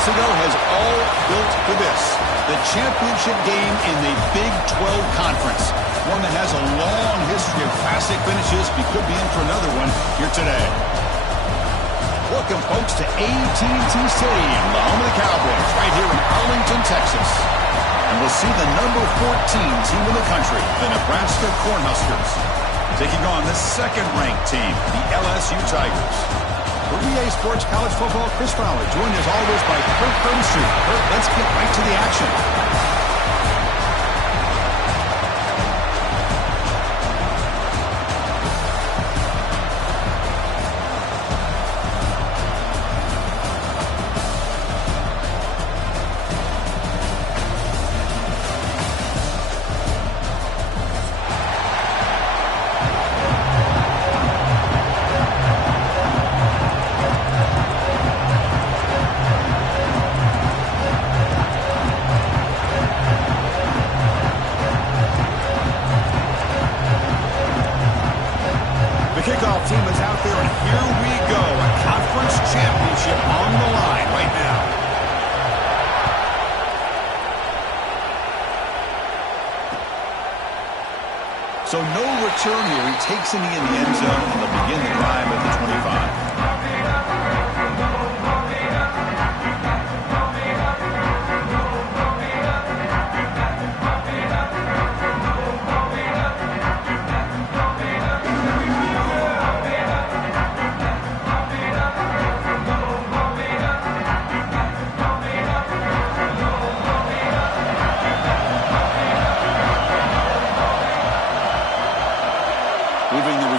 months ago has all built to this. The championship game in the Big 12 Conference. One that has a long history of classic finishes. We could be in for another one here today. Welcome, folks, to AT&T Stadium, the home of the Cowboys, right here in Arlington, Texas. And we'll see the number 14 team in the country, the Nebraska Cornhuskers, taking on the second-ranked team, the LSU Tigers. For EA Sports College Football, Chris Fowler, joined as always by Kurt Burnstreet. Kurt, let's get right to the action. Kickoff team is out there, and here we go. A conference championship on the line right now. So no return here. He takes in the end zone, and they'll begin the drive at the 25.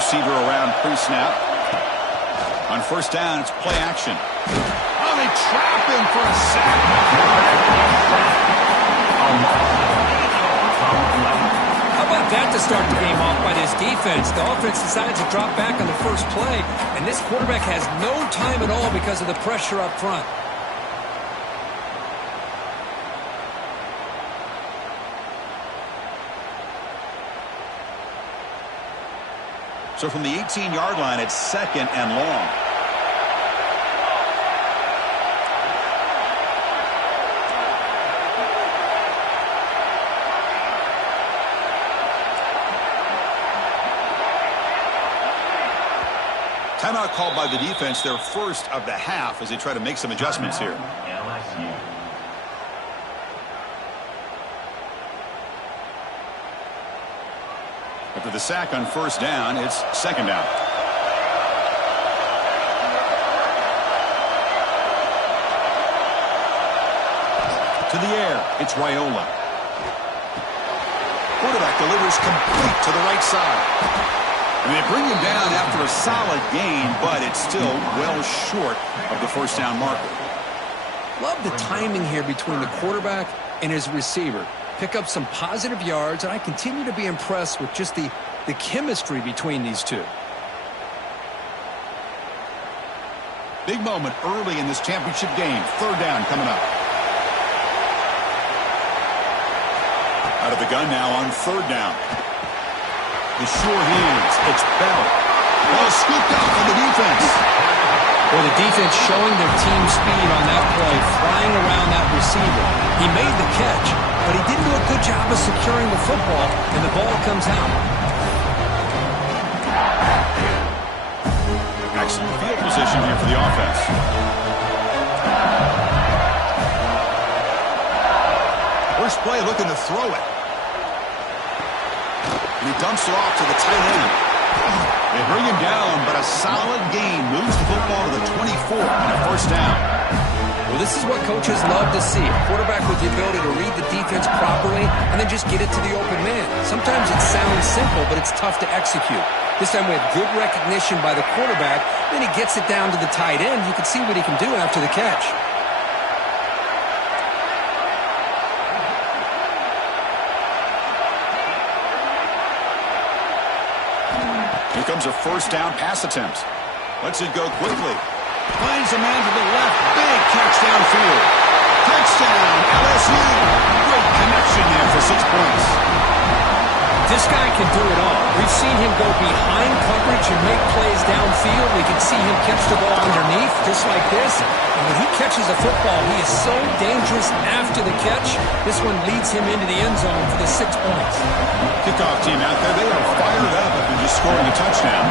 Receiver around pre-snap. On first down, it's play action. Oh, they trap him for a sack. How about that to start the game off by this defense? The offense decides to drop back on the first play, and this quarterback has no time at all because of the pressure up front. So from the 18-yard line, it's second and long. Timeout called by the defense, their first of the half, as they try to make some adjustments here. After the sack on first down, it's second down. To the air, it's Raiola. Quarterback delivers complete to the right side. And they bring him down after a solid gain, but it's still well short of the first down marker. Love the timing here between the quarterback and his receiver. Pick up some positive yards, and I continue to be impressed with just the chemistry between these two. Big moment early in this championship game. Third down coming up. Out of the gun now on third down. The short hands. It's Bell. Ball scooped out by the defense. Well, the defense showing their team speed on that play, flying around that receiver. He made the catch, but he didn't do a good job of securing the football, and the ball comes out. Excellent field position here for the offense. First play looking to throw it. And he dumps it off to the tight end. They bring him down, but a solid gain moves the football to the 24 and a first down. Well, this is what coaches love to see. A quarterback with the ability to read the defense properly and then just get it to the open man. Sometimes it sounds simple, but it's tough to execute. This time we have good recognition by the quarterback. Then he gets it down to the tight end. You can see what he can do after the catch. Here comes a first down pass attempt. Lets it go quickly. Finds a man to the left. Big catch downfield. Touchdown, LSU. Great connection there for 6 points. This guy can do it all. We've seen him go behind coverage and make plays downfield. We can see him catch the ball underneath, just like this. And when he catches a football, he is so dangerous after the catch. This one leads him into the end zone for the 6 points. Kickoff team out there, they are fired up after just scoring a touchdown.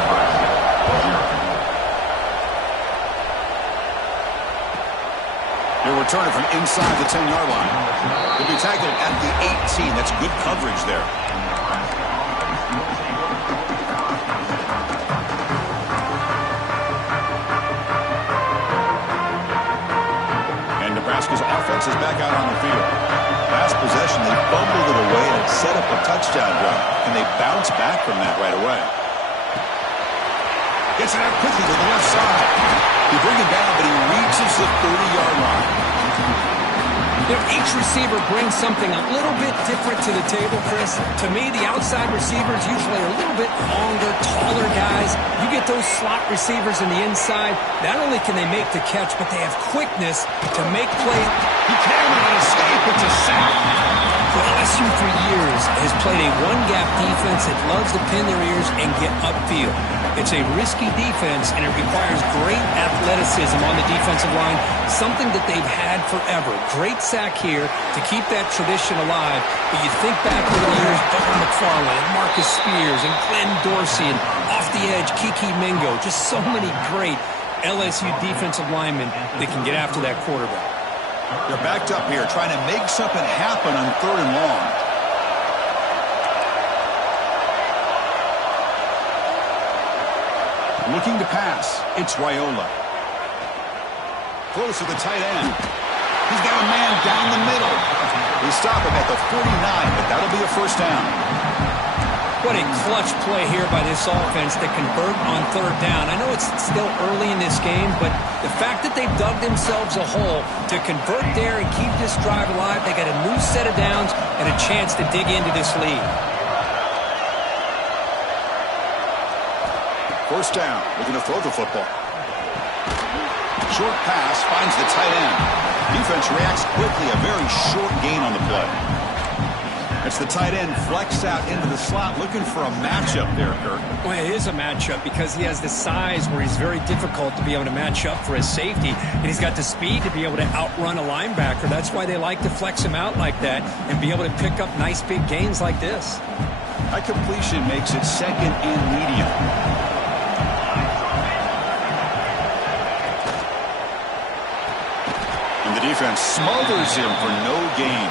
He'll return it from inside the 10-yard line. He'll be tackled at the 18. That's good coverage there. And Nebraska's offense is back out on the field. Last possession, they fumbled it away and set up a touchdown run. And they bounce back from that right away. Gets it out quickly to the left side. He brings it down, but he reaches the 30-yard line. Each receiver brings something a little bit different to the table, Chris. To me, the outside receivers usually are a little bit longer, taller guys. You get those slot receivers in the inside, not only can they make the catch, but they have quickness to make plays. He cannot escape. It's a sack. Well, LSU for years has played a one-gap defense that loves to pin their ears and get upfield. It's a risky defense, and it requires great athleticism on the defensive line, something that they've had forever. Great sack here to keep that tradition alive. But you think back over the years, Butler McFarland and Marcus Spears and Glenn Dorsey and off the edge, Kiki Mingo. Just so many great LSU defensive linemen that can get after that quarterback. They're backed up here trying to make something happen on 3rd and long. Looking to pass. It's Raiola. Close to the tight end. He's got a man down the middle. They stop him at the 49, but that'll be a first down. What a clutch play here by this offense to convert on 3rd down. I know it's still early in this game, but the fact that they've dug themselves a hole to convert there and keep this drive alive, they got a new set of downs and a chance to dig into this lead. First down, looking to throw the football. Short pass finds the tight end. Defense reacts quickly, a very short gain on the play. It's the tight end flex out into the slot, looking for a matchup there, Kurt. Well, it is a matchup because he has the size where he's very difficult to be able to match up for his safety, and he's got the speed to be able to outrun a linebacker. That's why they like to flex him out like that and be able to pick up nice big gains like this. High completion makes it 2nd and medium. And the defense smothers him for no gain.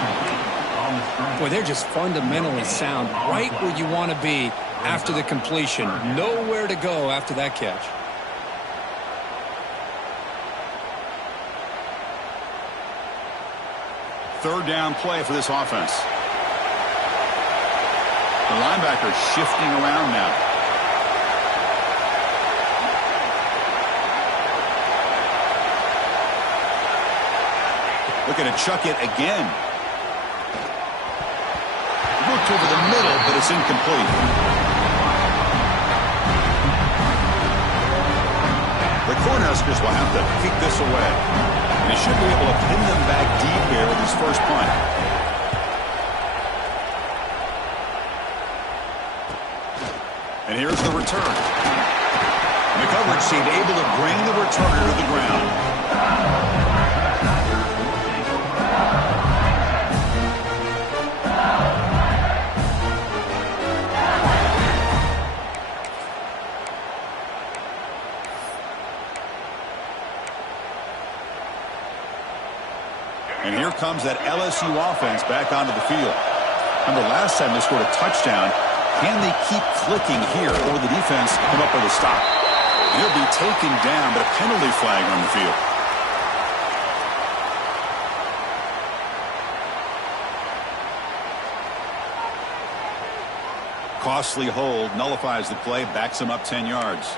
Boy, they're just fundamentally sound right where you want to be after the completion. Nowhere to go after that catch. Third down play for this offense. The linebacker shifting around now. Looking to chuck it again. Looked over the middle, but it's incomplete. The Cornhuskers will have to kick this away. They should be able to pin them back deep here with his first punt. And here's the return. And the coverage team able to bring the returner to the ground. And here comes that LSU offense back onto the field. Remember last time they scored a touchdown. Can they keep clicking here, or will the defense come up with a stop? And he'll be taken down, but a penalty flag on the field. Costly hold, nullifies the play, backs him up 10 yards.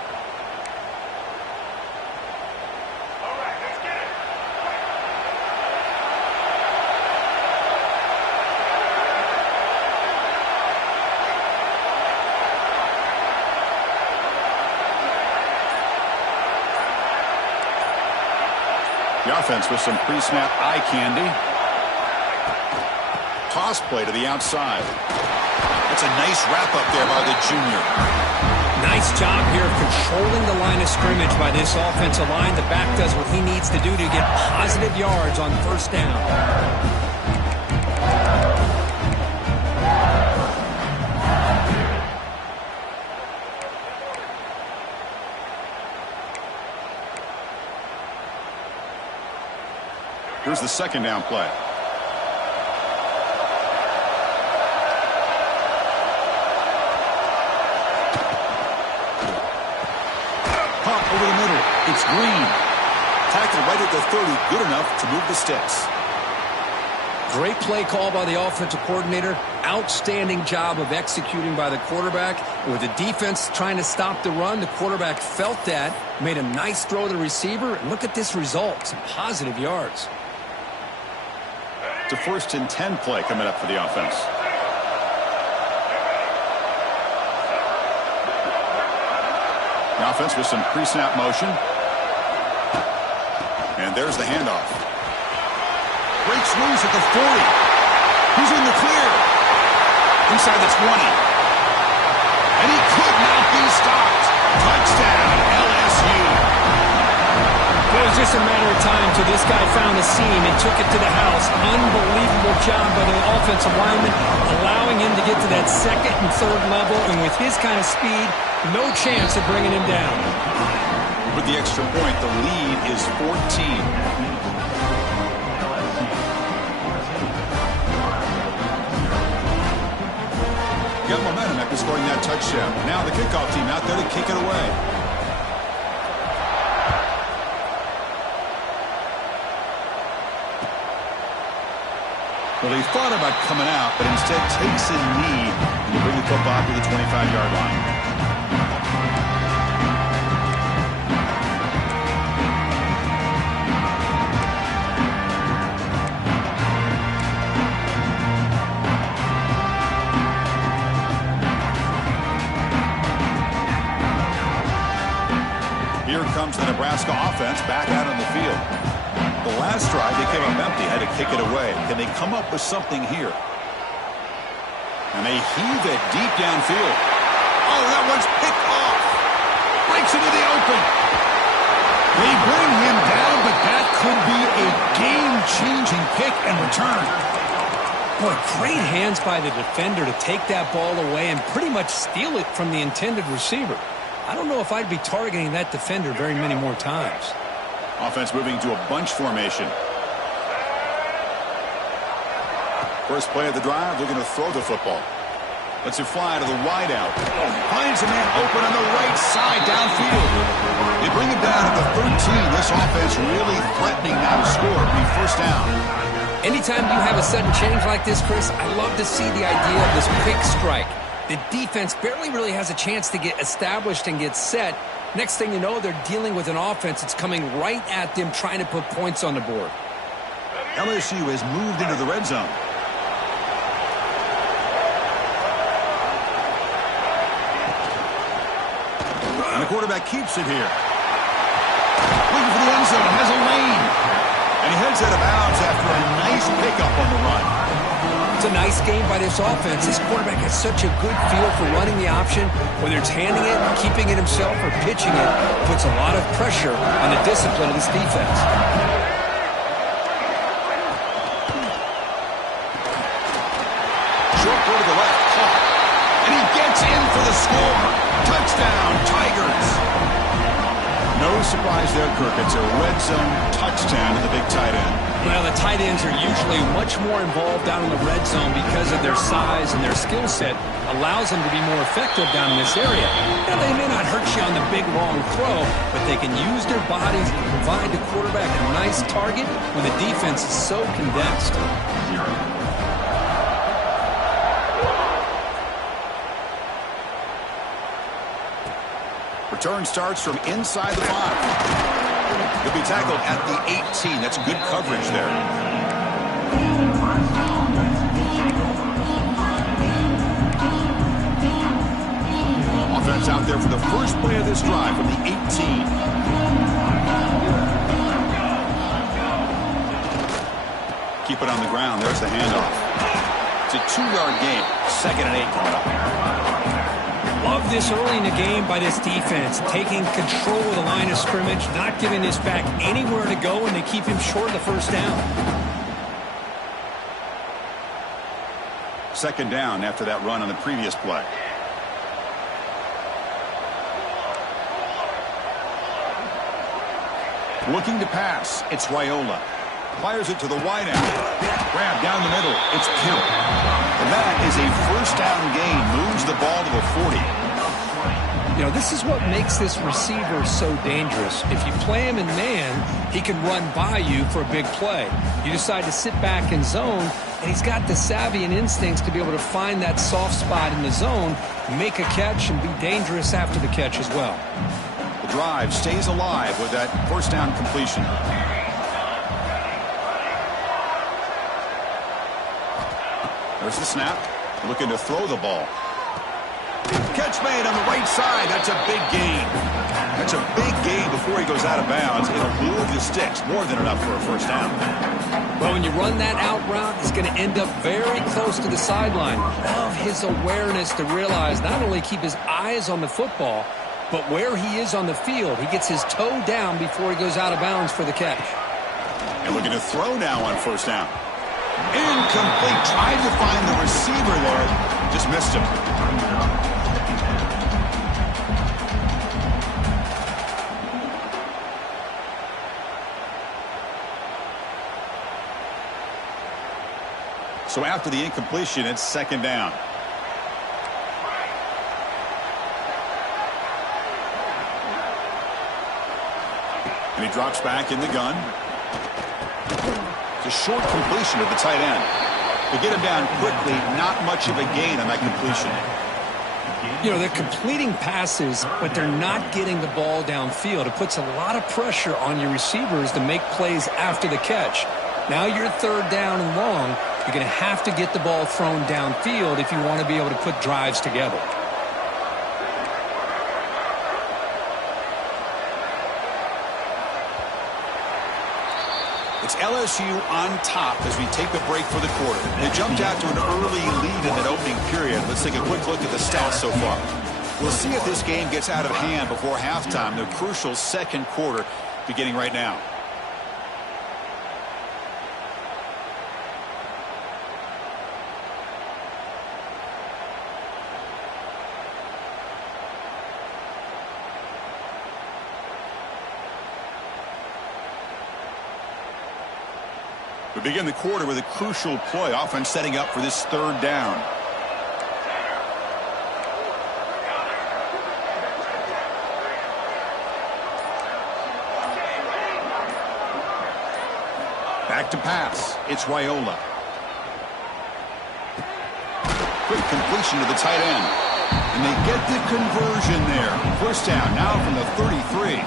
The offense with some pre-snap eye candy. Toss play to the outside. That's a nice wrap-up there by the junior. Nice job here of controlling the line of scrimmage by this offensive line. The back does what he needs to do to get positive yards on first down. Here's the second down play. Pop over the middle. It's Green. Tackled right at the 30. Good enough to move the sticks. Great play call by the offensive coordinator. Outstanding job of executing by the quarterback. With the defense trying to stop the run, the quarterback felt that, made a nice throw to the receiver. And look at this result. Some positive yards. It's a 1st and 10 play coming up for the offense. The offense with some pre-snap motion. And there's the handoff. Breaks loose at the 40. He's in the clear. Inside the 20. And he could not be stopped. Touchdown, LSU. It was just a matter of time till this guy found a seam and took it to the house. Unbelievable job by the offensive lineman, allowing him to get to that second and third level. And with his kind of speed, no chance of bringing him down. With the extra point, the lead is 14. Got momentum after scoring that touchdown. Now the kickoff team out there to kick it away. Well, he thought about coming out, but instead takes a knee and bring the football to the 25-yard line. Here comes the Nebraska offense back out on the field. The last drive, they came up empty, had to kick it away. Can they come up with something here? And they heave it deep downfield. Oh, that one's picked off. Breaks into the open. They bring him down, but that could be a game-changing pick and return. Boy, great hands by the defender to take that ball away and pretty much steal it from the intended receiver. I don't know if I'd be targeting that defender very many more times. Offense moving to a bunch formation. First play of the drive, they're going to throw the football. Lets it fly to the wideout. Finds a man open on the right side downfield. They bring him down at the 13. This offense really threatening now to score. It'll be first down. Anytime you have a sudden change like this, Chris, I love to see the idea of this quick strike. The defense barely really has a chance to get established and get set. Next thing you know, they're dealing with an offense that's coming right at them, trying to put points on the board. LSU has moved into the red zone. And the quarterback keeps it here. Looking for the end zone, has a lane. And he heads out of bounds after a nice pickup on the run. It's a nice game by this offense. This quarterback has such a good feel for running the option. Whether it's handing it, keeping it himself, or pitching it, puts a lot of pressure on the discipline of this defense. Short throw to the left, caught. And he gets in for the score. Touchdown, Tigers. No surprise there, Kirk. It's a red zone touchdown to the big tight end. Well, the tight ends are usually much more involved down in the red zone because of their size and their skill set allows them to be more effective down in this area. Now, they may not hurt you on the big, long throw, but they can use their bodies to provide the quarterback a nice target when the defense is so condensed. Return starts from inside the 5. He'll be tackled at the 18. That's good coverage there. Offense out there for the first play of this drive from the 18. Keep it on the ground. There's the handoff. It's a 2-yard gain. 2nd and 8 coming up. Love this early in the game by this defense, taking control of the line of scrimmage, not giving this back anywhere to go, and they keep him short of the first down. 2nd down after that run on the previous play. Looking to pass. It's Raiola. Fires it to the wide out. Grab down the middle. It's Kemp. And that is a first down gain. Moves the ball to the 40. You know, this is what makes this receiver so dangerous. If you play him in man, he can run by you for a big play. You decide to sit back in zone, and he's got the savvy and instincts to be able to find that soft spot in the zone, make a catch, and be dangerous after the catch as well. The drive stays alive with that first down completion. There's the snap. Looking to throw the ball. Catch made on the right side. That's a big gain. That's a big gain before he goes out of bounds. It'll move the sticks. More than enough for a first down. Well, when you run that out route, it's going to end up very close to the sideline. Love his awareness to realize not only keep his eyes on the football, but where he is on the field. He gets his toe down before he goes out of bounds for the catch. And looking to throw now on first down. Incomplete. Tried to find the receiver there. Just missed him. So after the incompletion, it's 2nd down. And he drops back in the gun. It's a short completion to the tight end. To get him down quickly, not much of a gain on that completion. You know, they're completing passes, but they're not getting the ball downfield. It puts a lot of pressure on your receivers to make plays after the catch. Now you're 3rd down and long. You're going to have to get the ball thrown downfield if you want to be able to put drives together. It's LSU on top as we take the break for the quarter. They jumped out to an early lead in that opening period. Let's take a quick look at the stats so far. We'll see if this game gets out of hand before halftime. The crucial 2nd quarter beginning right now. We begin the quarter with a crucial play. Offense setting up for this 3rd down. Back to pass. It's Raiola. Quick completion to the tight end. And they get the conversion there. First down now from the 33.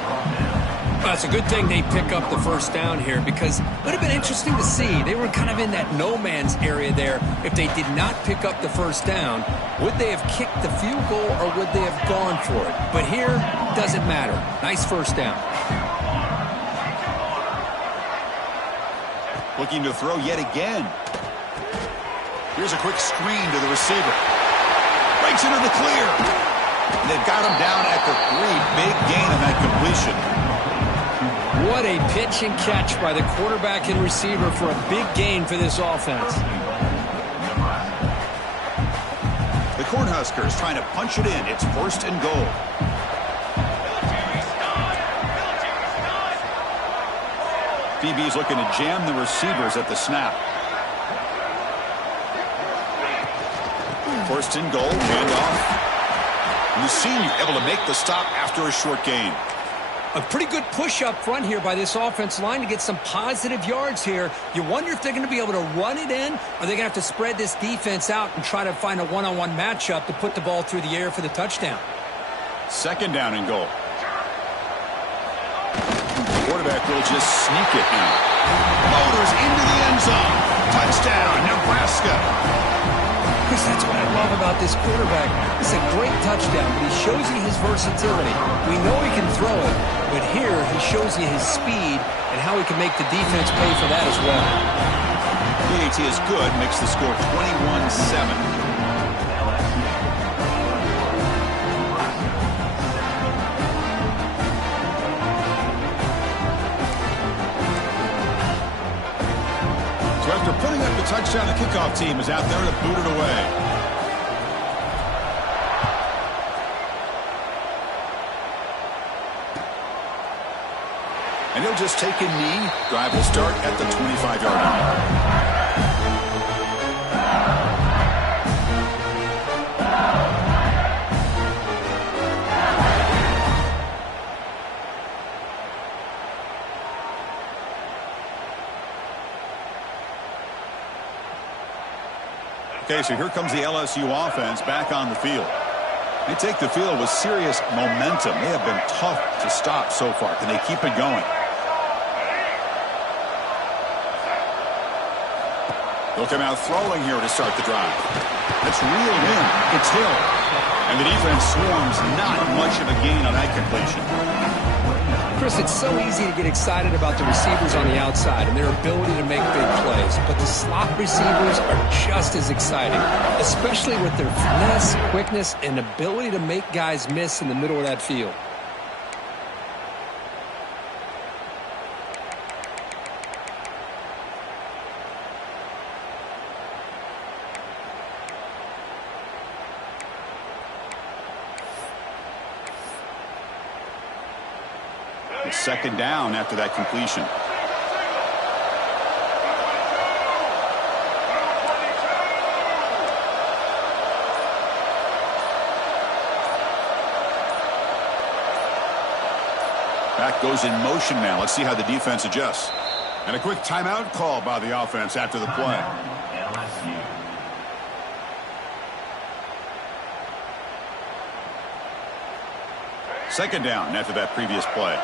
Well, it's a good thing they pick up the first down here, because it would have been interesting to see. They were kind of in that no man's area there. If they did not pick up the first down, would they have kicked the field goal or would they have gone for it? But here, doesn't matter. Nice first down. Looking to throw yet again. Here's a quick screen to the receiver. Breaks into the clear. And they've got him down at the 3. Big gain on that completion. What a pitch and catch by the quarterback and receiver for a big gain for this offense. The Cornhuskers trying to punch it in. It's 1st and goal. DB's looking to jam the receivers at the snap. 1st and goal. Handoff. And the senior able to make the stop after a short gain. A pretty good push up front here by this offense line to get some positive yards here. You wonder if they're going to be able to run it in, or they're going to have to spread this defense out and try to find a one-on-one matchup to put the ball through the air for the touchdown. 2nd down and goal. The quarterback will just sneak it now. Motors into the end zone. Touchdown, Nebraska. Chris, that's what I love about this quarterback. It's a great touchdown, but he shows you his versatility. We know he can throw it, but here he shows you his speed and how he can make the defense pay for that as well. The PAT is good, makes the score 21-7. So after putting up the touchdown, the kickoff team is out there to boot it away. And he'll just take a knee. Drive will start at the 25-yard line. Okay, so here comes the LSU offense back on the field. They take the field with serious momentum. They have been tough to stop so far. Can they keep it going? They'll come out throwing here to start the drive. That's reeled in. It's Hill. And the defense swarms. Not much of a gain on that completion. Chris, it's so easy to get excited about the receivers on the outside and their ability to make big plays. But the slot receivers are just as exciting, especially with their finesse, quickness, and ability to make guys miss in the middle of that field. It's second down after that completion. Back goes in motion now. Let's see how the defense adjusts. And a quick timeout call by the offense after the play. Second down after that previous play.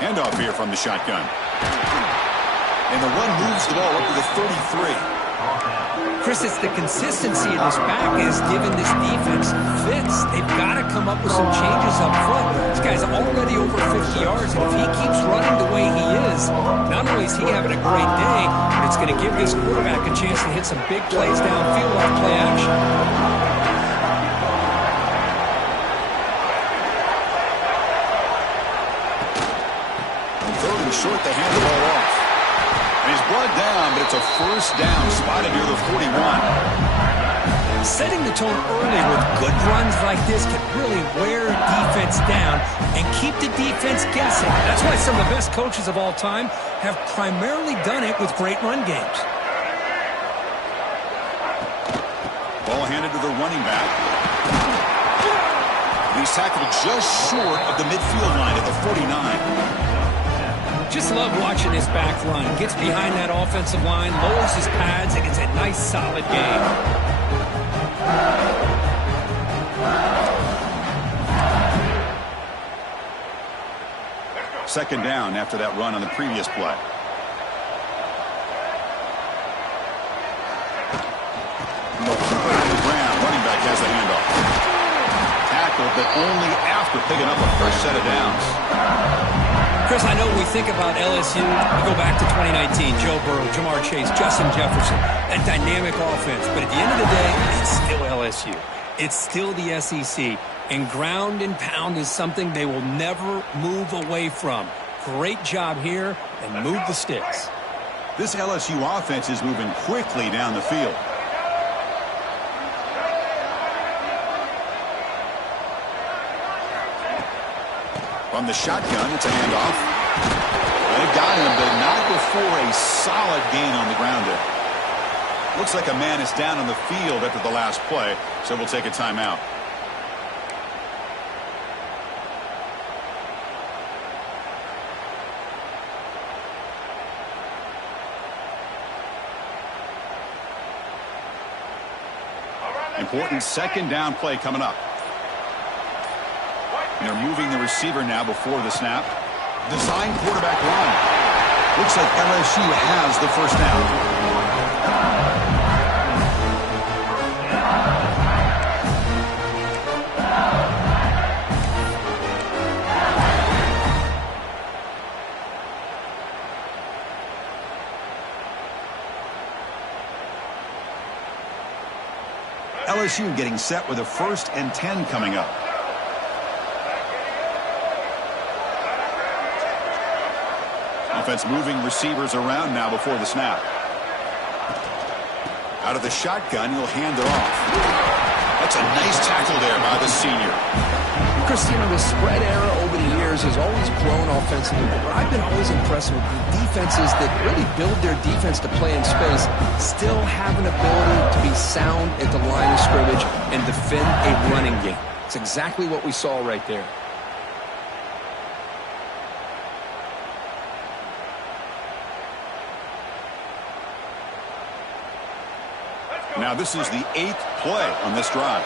Handoff here from the shotgun. And the run moves the ball up to the 33. Chris, it's the consistency in this back has given this defense fits. They've got to come up with some changes up front. This guy's already over 50 yards, and if he keeps running the way he is, not only is he having a great day, but it's going to give this quarterback a chance to hit some big plays downfield off play action. Third and short, they hand the ball off. And he's brought down, but it's a first down spotted near the 41. Setting the tone early with good runs like this can really wear defense down and keep the defense guessing. That's why some of the best coaches of all time have primarily done it with great run games. Ball handed to the running back. He's tackled just short of the midfield line at the 49. Just love watching this back run. Gets behind that offensive line, lowers his pads, and gets a nice solid gain. Second down after that run on the previous play. Running back has the handoff. Tackled, but only after picking up a fresh set of downs. Chris, I know when we think about LSU, we go back to 2019, Joe Burrow, Jamar Chase, Justin Jefferson, that dynamic offense. But at the end of the day, it's still LSU. It's still the SEC. And ground and pound is something they will never move away from. Great job here, and move the sticks. This LSU offense is moving quickly down the field. From the shotgun, it's a handoff. They got him, but not before a solid gain on the ground there. Looks like a man is down on the field after the last play, so we'll take a timeout. Important second down play coming up. And they're moving the receiver now before the snap. Design quarterback run. Looks like LSU has the first down. LSU getting set with a 1st and 10 coming up. Offense moving receivers around now before the snap. Out of the shotgun, he'll hand it off. That's a nice tackle there by the senior. Christina, the spread era over the years has always grown offensively, but I've been always impressed with the defenses that really build their defense to play in space, still have an ability to be sound at the line of scrimmage and defend a running game. It's exactly what we saw right there. Now this is the 8th play on this drive.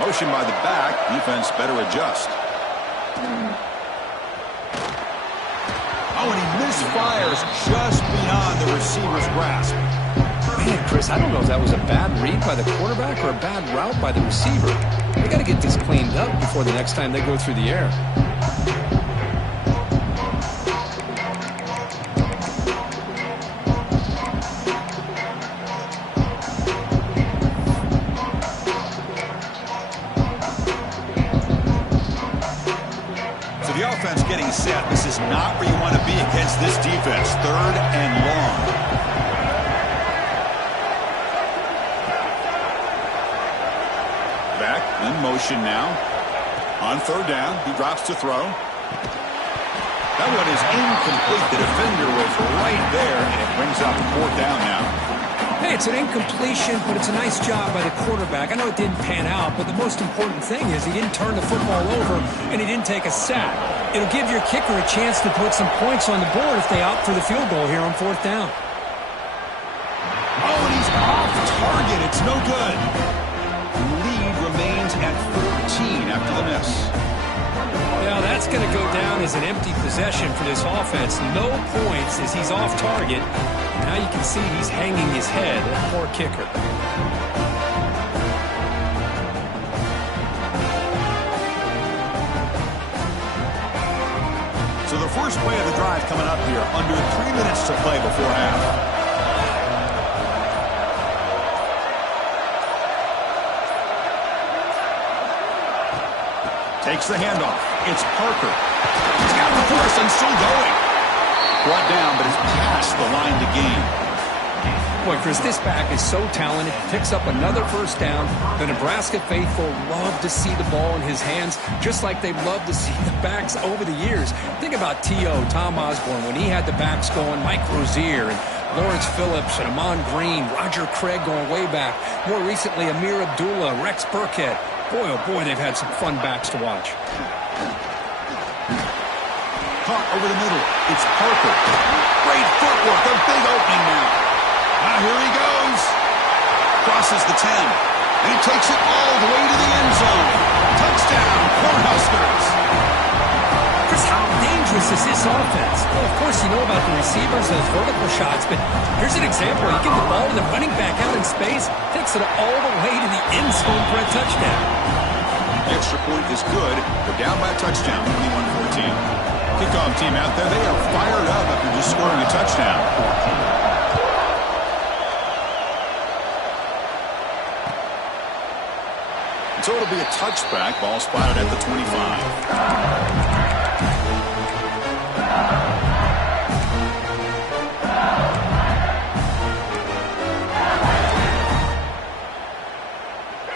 Motion by the back. Defense better adjust. Oh, and he misfires just beyond the receiver's grasp. Man, Chris, I don't know if that was a bad read by the quarterback or a bad route by the receiver. They got to get this cleaned up before the next time they go through the air. So the offense getting set. This is not where you want to be against this defense. 3rd and long. Back in motion now. On 3rd down, he drops to throw. That one is incomplete. The defender was right there, and it brings up 4th down now. Hey, it's an incompletion, but it's a nice job by the quarterback. I know it didn't pan out, but the most important thing is he didn't turn the football over, and he didn't take a sack. It'll give your kicker a chance to put some points on the board if they opt for the field goal here on 4th down. Oh, and he's off target. It's no good. Lead remains at 14 after the miss. Now that's going to go down as an empty possession for this offense. No points as he's off target. Now you can see he's hanging his head. Poor kicker. So the first play of the drive coming up here. Under 3 minutes to play before half. Takes the handoff. It's Parker. He's got the force and still going. Brought down, but it's past the line to gain. Boy, Chris, this back is so talented. Picks up another 1st down. The Nebraska faithful love to see the ball in his hands, just like they've loved to see the backs over the years. Think about T.O., Tom Osborne, when he had the backs going, Mike Rozier, and Lawrence Phillips, and Amon Green, Roger Craig going way back. More recently, Amir Abdullah, Rex Burkhead. Boy, oh boy, they've had some fun backs to watch. Caught over the middle. It's Parker. Great footwork. A big opening now. Now here he goes. Crosses the 10. And he takes it all the way to the end zone. Touchdown, Cornhuskers. Chris, how dangerous is this offense? Well, of course, you know about the receivers, those vertical shots, but here's an example. You give the ball to the running back out in space, takes it all the way to the end zone for a touchdown. The extra point is good. They're down by a touchdown, 21-14. Kickoff team out there, they are fired up after just scoring a touchdown. So it'll be a touchback. Ball spotted at the 25.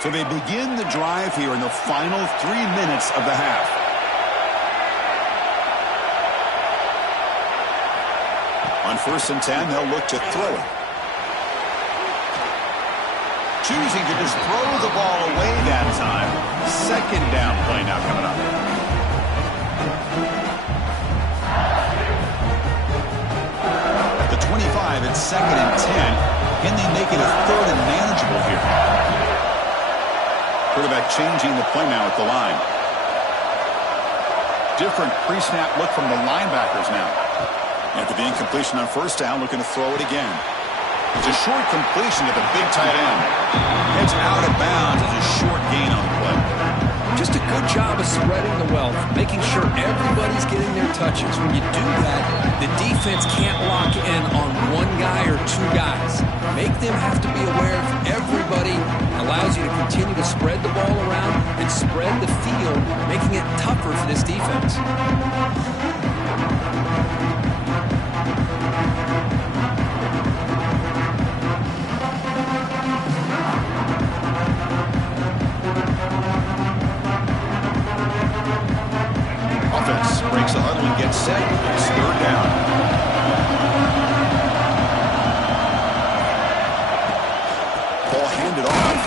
So they begin the drive here in the final 3 minutes of the half. On 1st and 10, they'll look to throw it. Choosing to just throw the ball away that time. 2nd down play now coming up. At the 25, it's 2nd and 10. Can they make it a 3rd and manageable here? Quarterback changing the play now at the line. Different pre-snap look from the linebackers now. After the incompletion on 1st down, looking to throw it again. It's a short completion to the big tight end. Heads out of bounds as a short gain on the play. Just a good job of spreading the wealth, making sure everybody's getting their touches. When you do that, the defense can't lock in on one guy or two guys. Make them have to be aware of everybody. Allows you to continue to spread the ball around and spread the field, making it tougher for this defense. Offense breaks the huddle and gets set. It's third down. Ball handed off.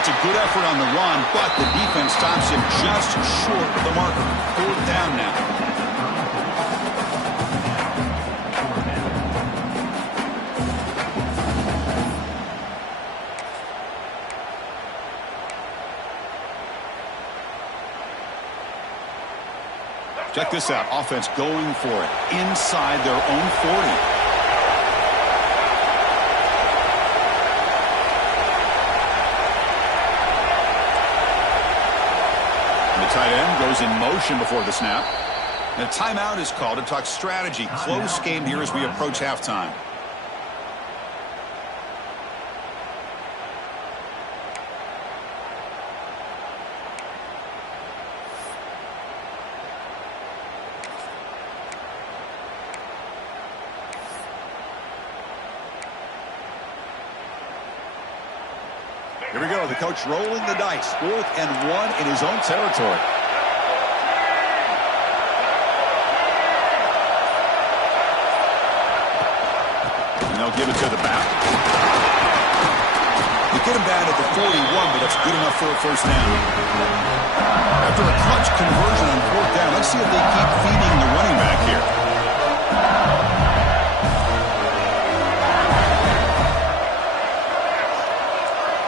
It's a good effort on the run, but the defense stops him just short of the marker. Fourth down now. Check this out. Offense going for it inside their own 40. The tight end goes in motion before the snap. And a timeout is called to talk strategy. Close game here as we approach halftime. Here we go. The coach rolling the dice. 4th and 1 in his own territory. And they'll give it to the back. They get him down at the 41, but that's good enough for a first down. After a clutch conversion on 4th down, let's see if they keep feeding the running back here.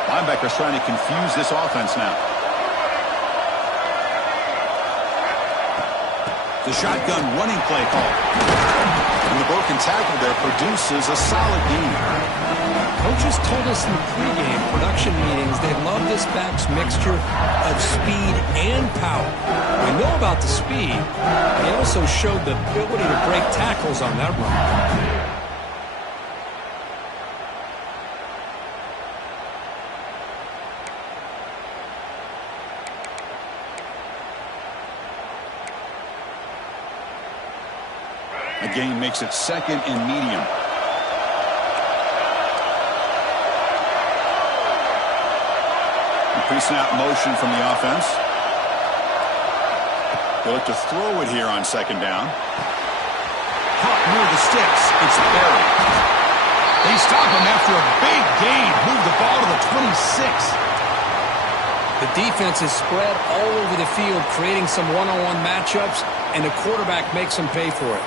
Linebackers trying to confuse this offense now. The shotgun running play call. And the broken tackle there produces a solid gain. Coaches told us in the pregame production meetings they love this back's mixture of speed and power. We know about the speed. They also showed the ability to break tackles on that run. The gain makes it 2nd and medium. Pre-snap motion from the offense. They look to throw it here on 2nd down. Caught near the sticks. It's buried. They stop him after a big gain. Move the ball to the 26. The defense is spread all over the field, creating some one-on-one matchups, and the quarterback makes them pay for it.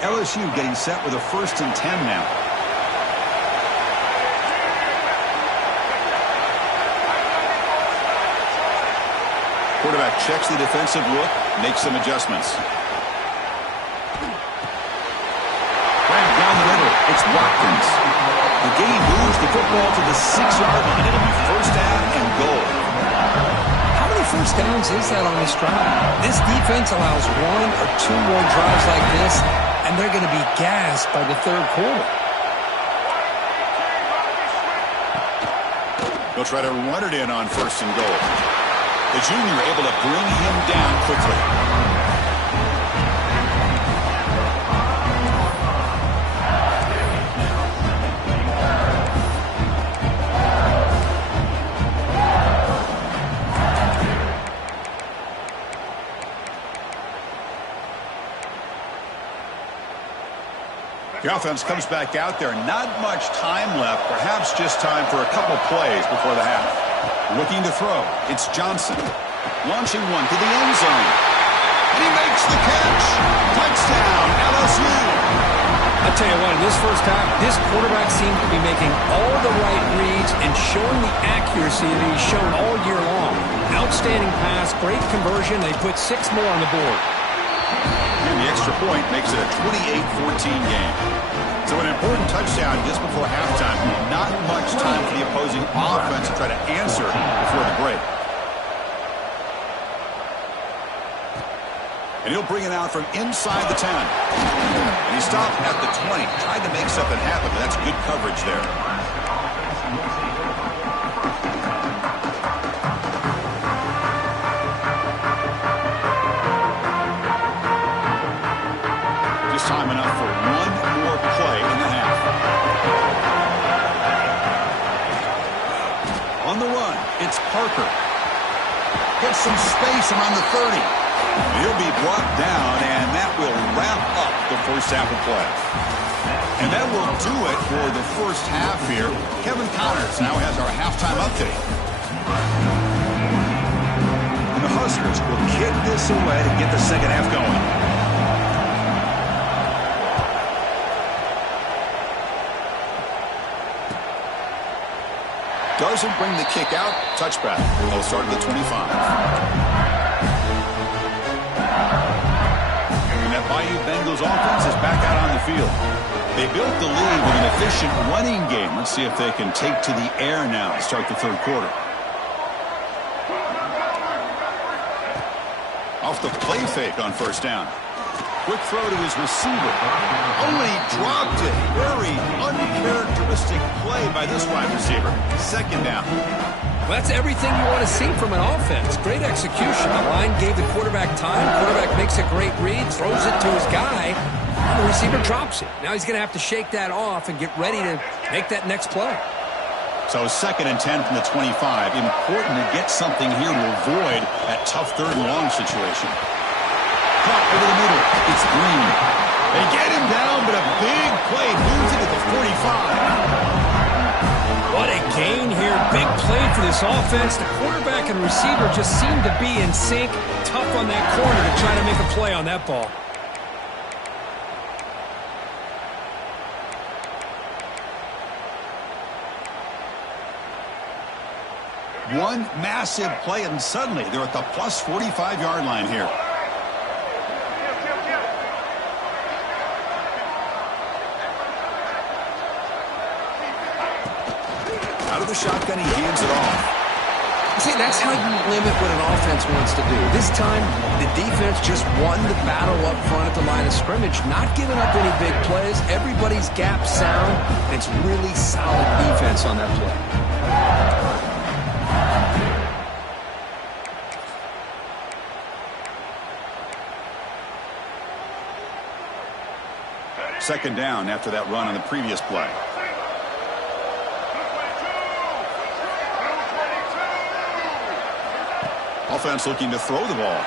LSU getting set with a 1st and 10 now. Quarterback checks the defensive look, makes some adjustments. Right down the middle, it's Watkins. The game moves the football to the 6-yard line. It'll be 1st down and goal. How many first downs is that on this drive? This defense allows 1 or 2 more drives like this, and they're going to be gassed by the 3rd quarter. They'll try to run it in on 1st and goal. The junior able to bring him down quickly. The offense comes back out there. Not much time left. Perhaps just time for a couple plays before the half. Looking to throw. It's Johnson. Launching one to the end zone. And he makes the catch. Touchdown, LSU. I tell you what, in this first half, this quarterback seems to be making all the right reads and showing the accuracy that he's shown all year long. Outstanding pass, great conversion. They put 6 more on the board. And the extra point makes it a 28-14 game. So an important touchdown just before halftime. Not much time for the opposing offense to try to answer before the break. And he'll bring it out from inside the 10. And he stopped at the 20. Tried to make something happen, but that's good coverage there. Just time enough for one more play in the half. On the run, it's Parker. Gets some space around the 30. He'll be brought down, and that will wrap up the first half of play. And that will do it for the first half here. Kevin Connors now has our halftime update. And the Huskers will kick this away to get the second half going. Doesn't bring the kick out. Touchback. They'll start at the 25. Bayou Bengals offense is back out on the field. They built the lead with an efficient running game. Let's see if they can take to the air now to start the third quarter. Off the play fake on first down. Quick throw to his receiver. Oh, and he dropped it. Very uncharacteristic play by this wide receiver. Second down. Well, that's everything you want to see from an offense. Great execution. The line gave the quarterback time. Quarterback makes a great read, throws it to his guy, and the receiver drops it. Now he's going to have to shake that off and get ready to make that next play. So 2nd and 10 from the 25. Important to get something here to avoid that tough third and long situation. Caught over the middle. It's Green. They get him down, but a big play moves it to the 45. What a gain here. Big play for this offense. The quarterback and receiver just seem to be in sync. Tough on that corner to try to make a play on that ball. One massive play, and suddenly they're at the plus 45-yard line here. Out of the shotgun, he hands it off. See, that's how you limit what an offense wants to do. This time, the defense just won the battle up front at the line of scrimmage, not giving up any big plays. Everybody's gap sound, and it's really solid defense on that play. Second down after that run on the previous play. Offense looking to throw the ball.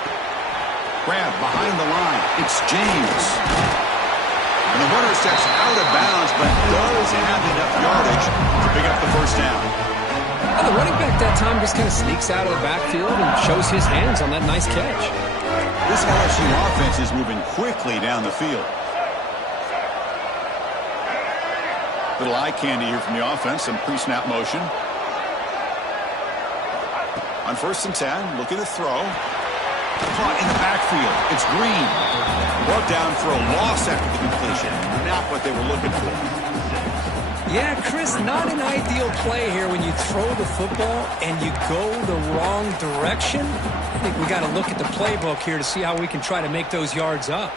Grab behind the line. It's James. And the runner steps out of bounds, but does have enough yardage to pick up the first down. And the running back that time just kind of sneaks out of the backfield and shows his hands on that nice catch. This LSU offense is moving quickly down the field. Little eye candy here from the offense. Some pre-snap motion. On 1st and 10, looking to throw. Caught in the backfield. It's Green. Brought down for a loss after the completion. Not what they were looking for. Yeah, Chris, not an ideal play here when you throw the football and you go the wrong direction. I think we got to look at the playbook here to see how we can try to make those yards up.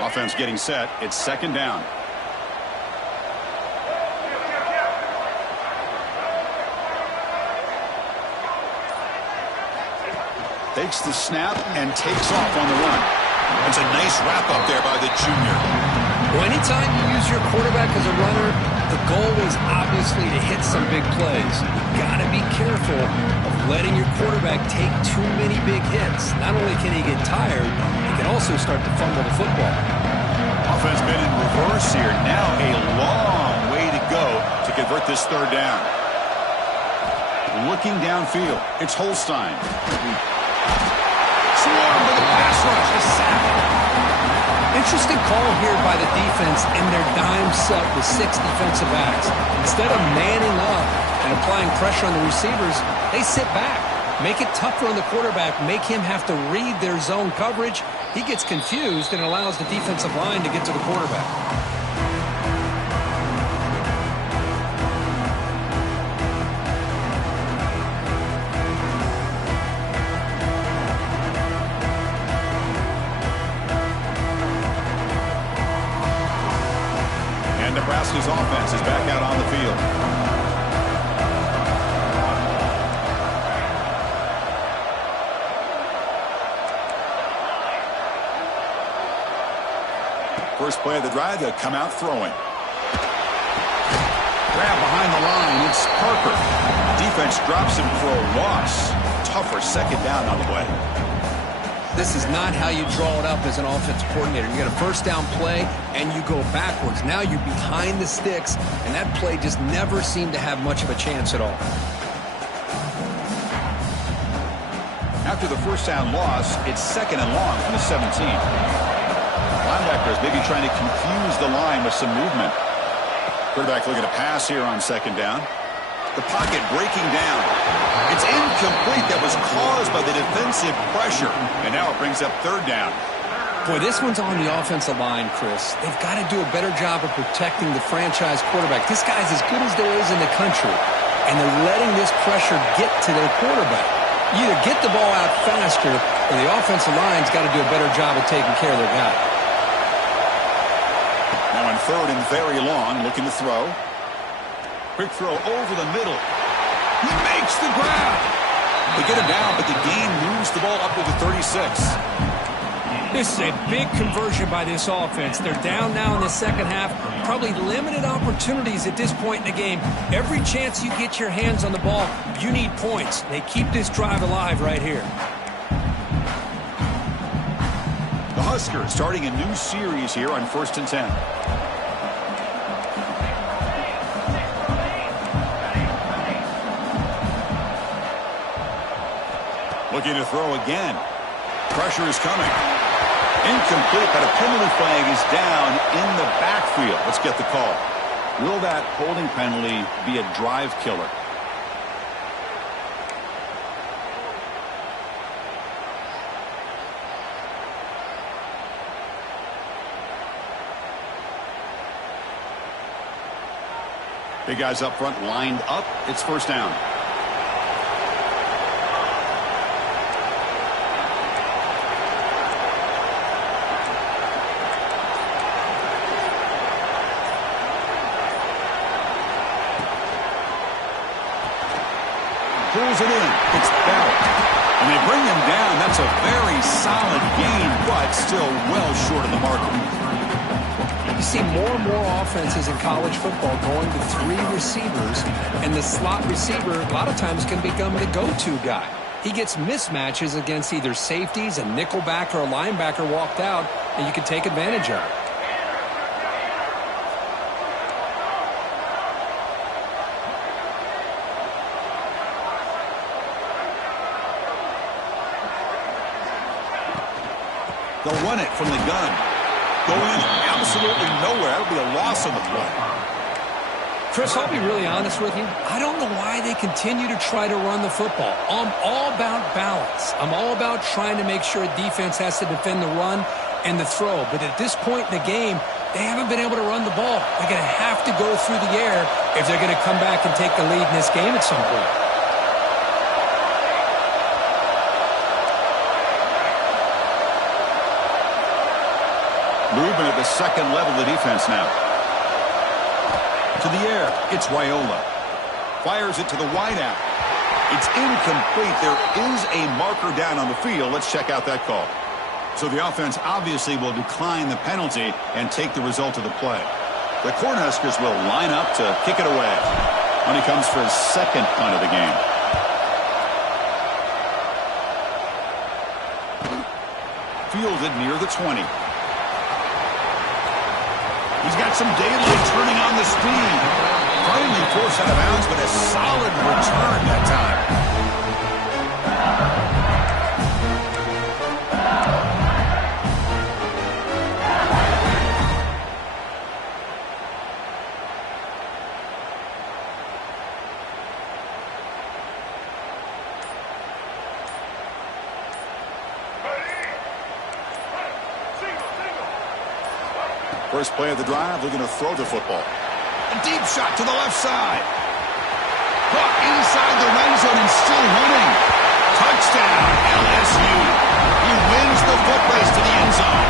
Offense getting set. It's second down. Takes the snap and takes off on the run. It's a nice wrap up there by the junior. Well, anytime you use your quarterback as a runner, the goal is obviously to hit some big plays. You got to be careful of letting your quarterback take too many big hits. Not only can he get tired, he can also start to fumble the football. Offense been in reverse here. Now a long way to go to convert this third down. Looking downfield, it's Holstein. Swarm with the pass rush. A sack. Interesting call here by the defense in their dime set with 6 defensive backs. Instead of manning up and applying pressure on the receivers, they sit back. Make it tougher on the quarterback. Make him have to read their zone coverage. He gets confused and allows the defensive line to get to the quarterback. Nebraska's offense is back out on the field. First play of the drive, they'll come out throwing. Grab behind the line, it's Parker. Defense drops him for a loss. Tougher second down on the way. This is not how you draw it up as an offensive coordinator. You get a first down play, and you go backwards. Now you're behind the sticks, and that play just never seemed to have much of a chance at all. After the first down loss, it's second and long from the 17. Linebackers maybe trying to confuse the line with some movement. Quarterback looking to pass here on second down. The pocket breaking down. It's incomplete. That was caused by the defensive pressure. And now it brings up third down. Boy, this one's on the offensive line, Chris. They've got to do a better job of protecting the franchise quarterback. This guy's as good as there is in the country. And they're letting this pressure get to their quarterback. You either get the ball out faster, or the offensive line's got to do a better job of taking care of their guy. Now on third and very long, looking to throw. Quick throw over the middle. He makes the grab. They get him down, but the gain moves the ball up to the 36. This is a big conversion by this offense. They're down now in the second half. Probably limited opportunities at this point in the game. Every chance you get your hands on the ball, you need points. They keep this drive alive right here. The Huskers starting a new series here on 1st and 10. Looking to throw again. Pressure is coming. Incomplete, but a penalty flag is down in the backfield. Let's get the call. Will that holding penalty be a drive killer? Big guys up front lined up. It's first down. Pulls it in. It's Bell. And they bring him down. That's a very solid gain, but still well short of the marker. You see more and more offenses in college football going to three receivers, and the slot receiver a lot of times can become the go-to guy. He gets mismatches against either safeties, a nickelback, or a linebacker walked out, and you can take advantage of it. They'll run it from the gun. Going absolutely nowhere. That'll be a loss on the play. Chris, I'll be really honest with you. I don't know why they continue to try to run the football. I'm all about balance. I'm all about trying to make sure defense has to defend the run and the throw. But at this point in the game, they haven't been able to run the ball. They're going to have to go through the air if they're going to come back and take the lead in this game at some point. Movement at the second level of the defense now. To the air, it's Raiola. Fires it to the wideout. It's incomplete. There is a marker down on the field. Let's check out that call. So the offense obviously will decline the penalty and take the result of the play. The Cornhuskers will line up to kick it away when he comes for his second punt of the game. Fielded near the 20. He's got some daylight turning on the speed. Finally forced out of bounds, but a solid return that time. First play of the drive, looking to throw the football. A deep shot to the left side. Caught inside the red zone and still running. Touchdown, LSU. He wins the foot race to the end zone.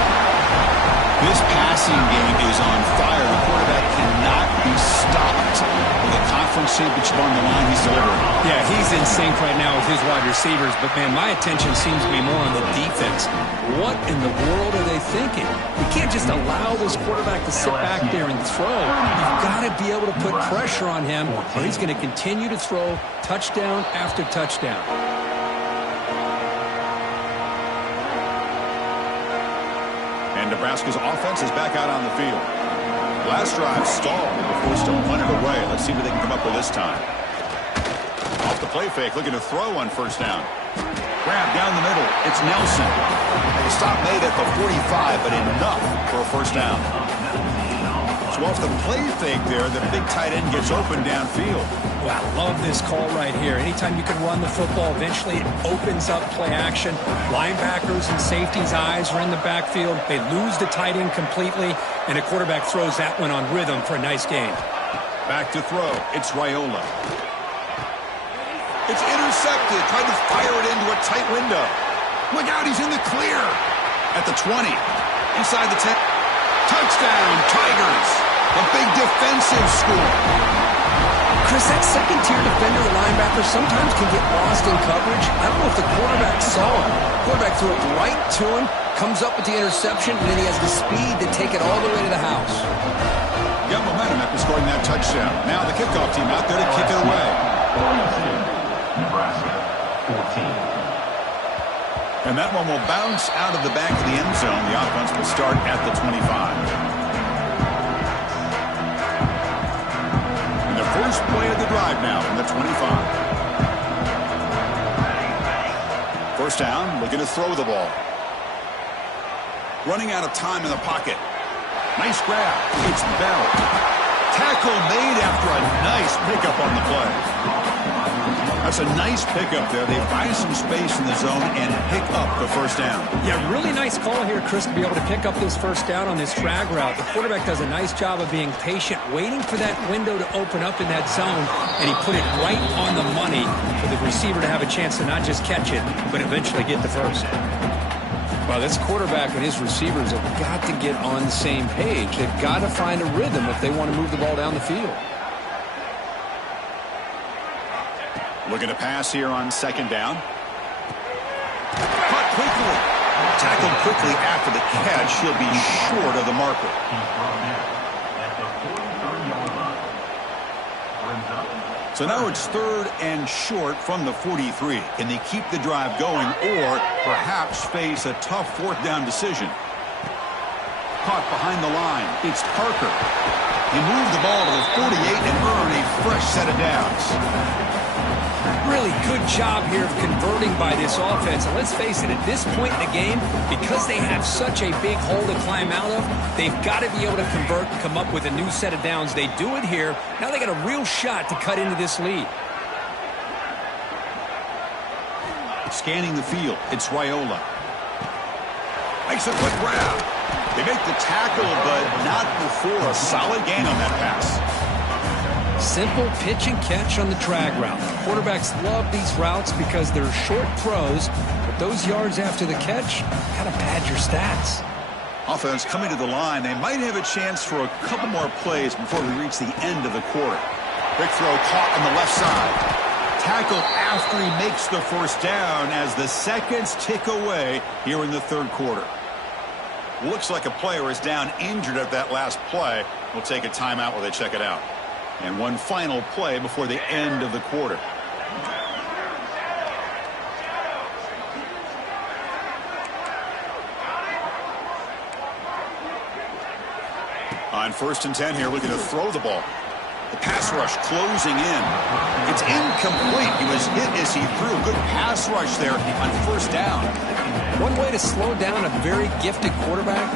This passing game is on fire. The quarterback cannot championship on the line, he's delivering. Yeah, he's in sync right now with his wide receivers, but, man, my attention seems to be more on the defense. What in the world are they thinking? We can't just allow this quarterback to sit back there and throw. You've got to be able to put pressure on him, or he's going to continue to throw touchdown after touchdown. And Nebraska's offense is back out on the field. Last drive stalled. They were forced to punt it away. Let's see what they can come up with this time. Off the play fake, looking to throw on first down. Grab down the middle. It's Nelson. The stop made at the 45, but enough for a first down. So off the play fake there, the big tight end gets open downfield. Wow, love this call right here. Anytime you can run the football, eventually it opens up play action. Linebackers and safeties' eyes are in the backfield. They lose the tight end completely, and a quarterback throws that one on rhythm for a nice gain. Back to throw. It's Raiola. It's intercepted. Tried to fire it into a tight window. Look out, he's in the clear. At the 20. Inside the 10. Touchdown, Tigers. A big defensive score. Chris, that second-tier defender, the linebacker, sometimes can get lost in coverage. I don't know if the quarterback saw him. Quarterback threw it right to him, comes up with the interception, and then he has the speed to take it all the way to the house. Got momentum after scoring that touchdown. Now the kickoff team out there to kick it away. Nebraska, 14. And that one will bounce out of the back of the end zone. The offense will start at the 25. First play of the drive now from the 25. First down, looking to throw the ball. Running out of time in the pocket. Nice grab. It's Bell. Tackle made after a nice pickup on the play. That's a nice pickup there. They find some space in the zone and pick up the first down. Yeah, really nice call here, Chris, to be able to pick up this first down on this drag route. The quarterback does a nice job of being patient, waiting for that window to open up in that zone, and he put it right on the money for the receiver to have a chance to not just catch it, but eventually get the first. Well, this quarterback and his receivers have got to get on the same page. They've got to find a rhythm if they want to move the ball down the field. Looking to pass here on second down. Caught quickly. Tackled quickly after the catch. He'll be short of the marker. So now it's third and short from the 43. Can they keep the drive going or perhaps face a tough fourth down decision? Caught behind the line. It's Parker. He moved the ball to the 48 and earned a fresh set of downs. Really good job here of converting by this offense. And let's face it, at this point in the game, because they have such a big hole to climb out of, they've got to be able to convert and come up with a new set of downs. They do it here. Now they got a real shot to cut into this lead. Scanning the field, it's Raiola. Makes a quick grab. They make the tackle, but not before a solid gain on that pass. Simple pitch and catch on the drag route. Quarterbacks love these routes because they're short throws, but those yards after the catch kind of pad your stats. Offense coming to the line. They might have a chance for a couple more plays before we reach the end of the quarter. Big throw caught on the left side. Tackle after he makes the first down as the seconds tick away here in the third quarter. Looks like a player is down injured at that last play. We'll take a timeout while they check it out. And one final play before the end of the quarter. On first and 10 here, looking to throw the ball. The pass rush closing in. It's incomplete. He was hit as he threw. Good pass rush there on first down. One way to slow down a very gifted quarterback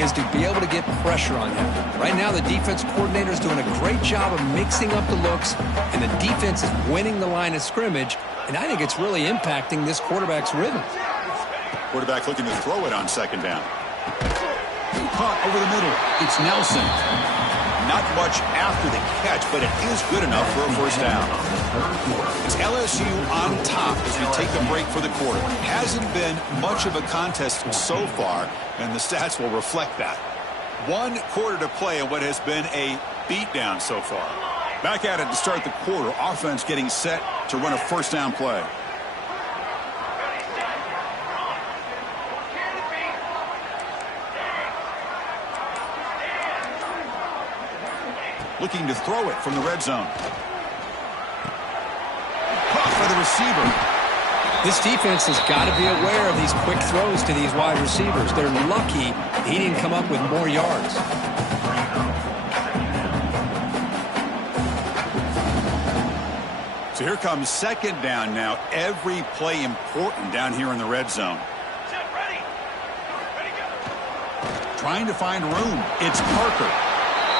is to be able to get pressure on him. Right now, the defense coordinator is doing a great job of mixing up the looks, and the defense is winning the line of scrimmage, and I think it's really impacting this quarterback's rhythm. Quarterback looking to throw it on second down. Caught over the middle. It's Nelson. Not much after the catch, but it is good enough for a first down. It's LSU on top as we take a break for the quarter. Hasn't been much of a contest so far, and the stats will reflect that. 1 quarter to play in what has been a beatdown so far. Back at it to start the quarter. Offense getting set to run a first down play. Looking to throw it from the red zone. Caught for the receiver. This defense has got to be aware of these quick throws to these wide receivers. They're lucky he didn't come up with more yards. So here comes second down now. Every play important down here in the red zone. Trying to find room. It's Parker.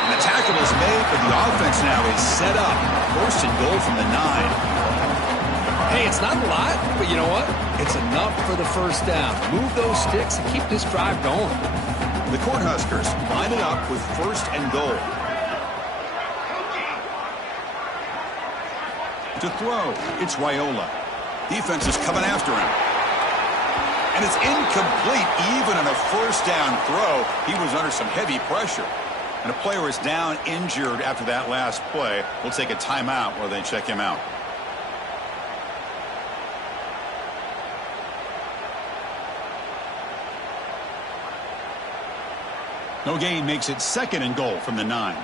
And the tackle is made, but the offense now is set up. First and goal from the 9. Hey, it's not a lot, but you know what? It's enough for the first down. Move those sticks and keep this drive going. The Cornhuskers line it up with first and goal. To throw, it's Raiola. Defense is coming after him. And it's incomplete. Even on a first down throw, he was under some heavy pressure. And a player is down injured after that last play. We'll take a timeout while they check him out. No gain makes it second and goal from the 9.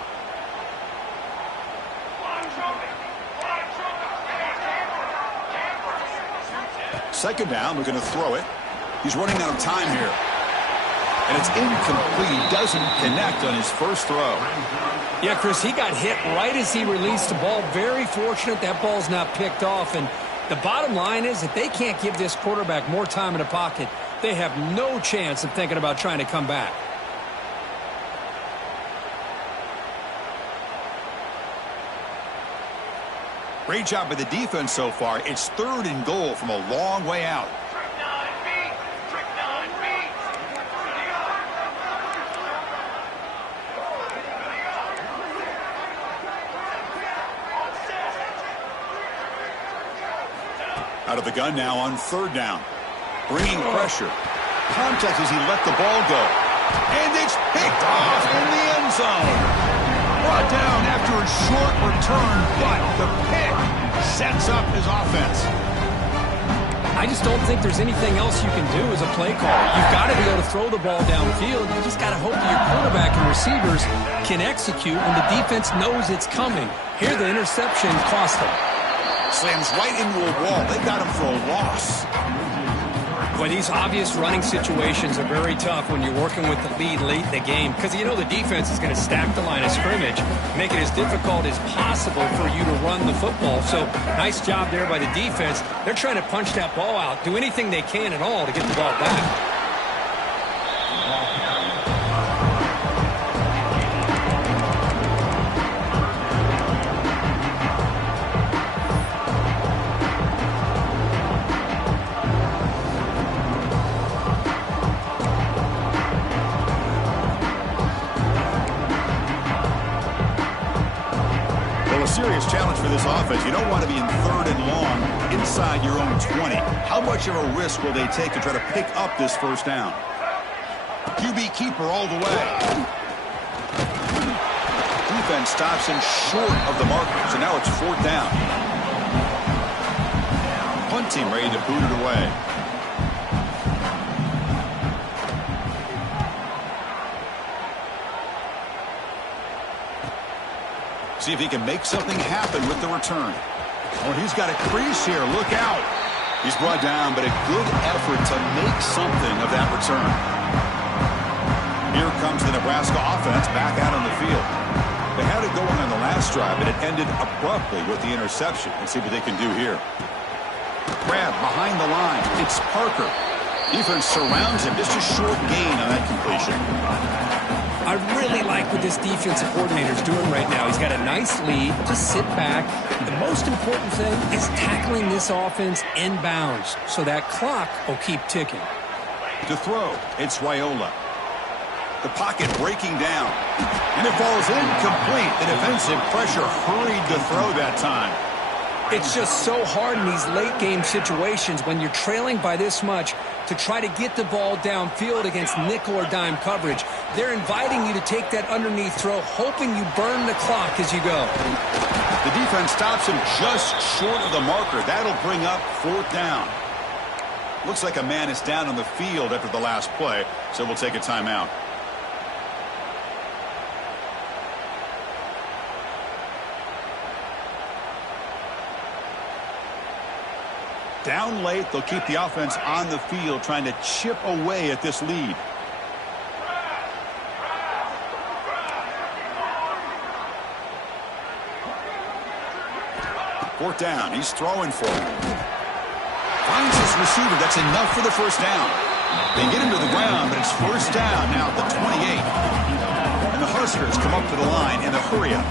Second down, we're going to throw it. He's running out of time here. And it's incomplete. Doesn't connect on his first throw. Yeah, Chris, he got hit right as he released the ball. Very fortunate that ball's not picked off. And the bottom line is that they can't give this quarterback more time in the pocket. They have no chance of thinking about trying to come back. Great job by the defense so far. It's third and goal from a long way out. Out of the gun now on third down. Bringing pressure. Contact as he let the ball go. And it's picked off in the end zone. Brought down after a short return, but the pick sets up his offense. I just don't think there's anything else you can do as a play caller. You've got to be able to throw the ball downfield. You just got to hope that your quarterback and receivers can execute when the defense knows it's coming. Here, the interception cost them. Slams right into a wall. They got him for a loss. Boy, these obvious running situations are very tough when you're working with the lead late in the game because you know the defense is going to stack the line of scrimmage, make it as difficult as possible for you to run the football. So nice job there by the defense. They're trying to punch that ball out, do anything they can at all to get the ball back. Serious challenge for this offense. You don't want to be in third and long inside your own 20. How much of a risk will they take to try to pick up this first down? QB keeper all the way. Defense stops him short of the marker, so now it's fourth down. Punt team ready to boot it away. See if he can make something happen with the return. Oh, he's got a crease here. Look out. He's brought down, but a good effort to make something of that return. Here comes the Nebraska offense back out on the field. They had it going on the last drive, but it ended abruptly with the interception. Let's see what they can do here. Grab behind the line. It's Parker. Defense surrounds him. Just a short gain on that completion. I really like what this defensive coordinator is doing right now. He's got a nice lead. Just sit back. The most important thing is tackling this offense inbounds so that clock will keep ticking. To throw, it's Raiola. The pocket breaking down. And it falls incomplete. The defensive pressure hurried to throw that time. It's just so hard in these late game situations when you're trailing by this much. to try to get the ball downfield against nickel or dime coverage. They're inviting you to take that underneath throw, hoping you burn the clock as you go. The defense stops him just short of the marker. That'll bring up 4th down. Looks like a man is down on the field after the last play, so we'll take a timeout. Down late, they'll keep the offense on the field, trying to chip away at this lead. Fourth down, he's throwing for it. Finds his receiver, that's enough for the first down. They get him to the ground, but it's first down now at the 28. And the Huskers come up to the line in a hurry-up.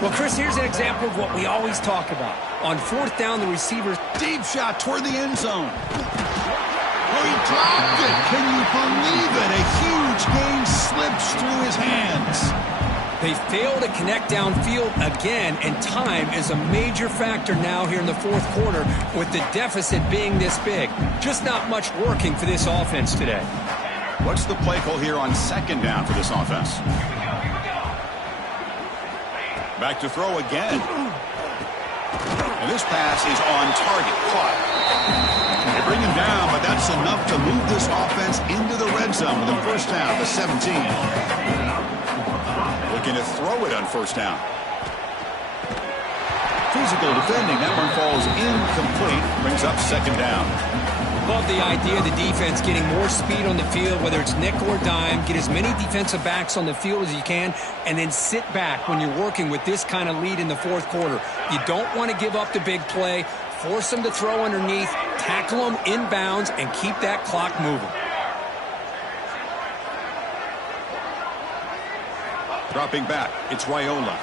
Well, Chris, here's an example of what we always talk about. On 4th down, the receivers... Deep shot toward the end zone. Oh, he dropped it. Can you believe it? A huge gain slips through his hands. They fail to connect downfield again, and time is a major factor now here in the 4th quarter with the deficit being this big. Just not much working for this offense today. What's the play call here on 2nd down for this offense? Back to throw again. And this pass is on target. Caught. They bring him down, but that's enough to move this offense into the red zone with a first down, the 17. Looking to throw it on first down. Physical defending. That one falls incomplete. Brings up 2nd down. Love the idea of the defense getting more speed on the field, whether it's nickel or dime. Get as many defensive backs on the field as you can, and then sit back when you're working with this kind of lead in the 4th quarter. You don't want to give up the big play. Force them to throw underneath, tackle them inbounds, and keep that clock moving. Dropping back, it's Raiola.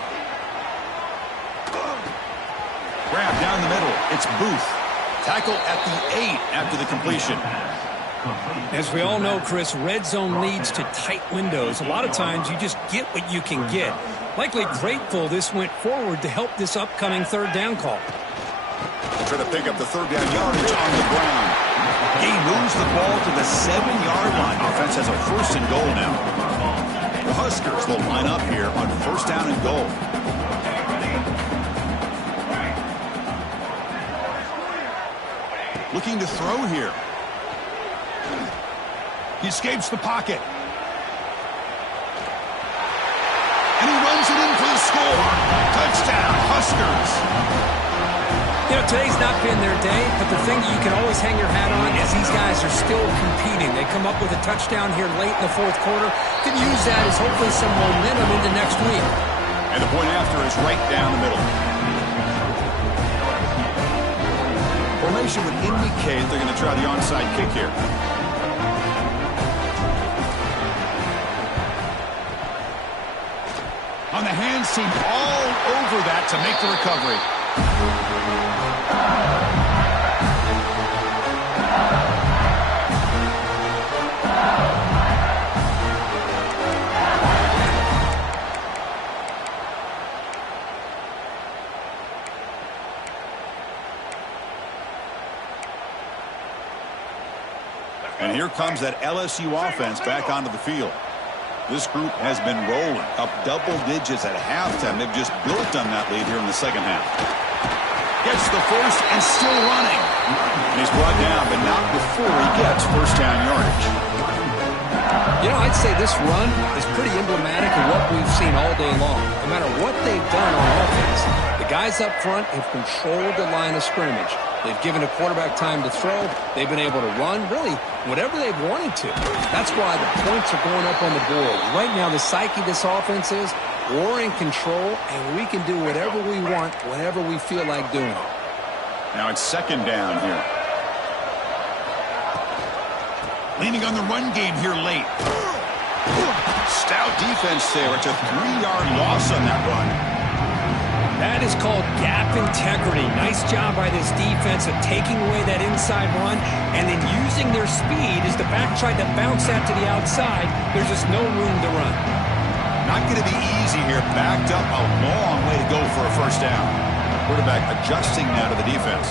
Grab down the middle, it's Booth. Tackle at the 8 after the completion. As we all know, Chris, red zone leads to tight windows. A lot of times you just get what you can get. Likely grateful this went forward to help this upcoming 3rd down call. Try to pick up the 3rd down yardage on the ground. He moves the ball to the 7-yard line. Offense has a 1st and goal now. The Huskers will line up here on 1st down and goal. Looking to throw here. He escapes the pocket. And he runs it in for the score. Touchdown, Huskers. You know, today's not been their day, but the thing that you can always hang your hat on is these guys are still competing. They come up with a touchdown here late in the 4th quarter. Could use that as hopefully some momentum into next week. And the point after is right down the middle. Formation would indicate they're going to try the onside kick here. On the hands team all over that to make the recovery. And here comes that LSU offense back onto the field. This group has been rolling up double digits at halftime. They've just built on that lead here in the 2nd half. Gets the first and still running. And he's brought down, but not before he gets first down yardage. You know, I'd say this run is pretty emblematic of what we've seen all day long. No matter what they've done on offense, the guys up front have controlled the line of scrimmage. They've given a quarterback time to throw. They've been able to run, really, whatever they've wanted to. That's why the points are going up on the board. Right now, the psyche of this offense is we're in control, and we can do whatever we want whenever we feel like doing it. Now it's 2nd down here. Leaning on the run game here late. Stout defense there. It's a 3-yard loss on that run. That is called gap integrity. Nice job by this defense of taking away that inside run and then using their speed as the back tried to bounce that to the outside. There's just no room to run. Not going to be easy here. Backed up a long way to go for a first down. Quarterback adjusting now to the defense.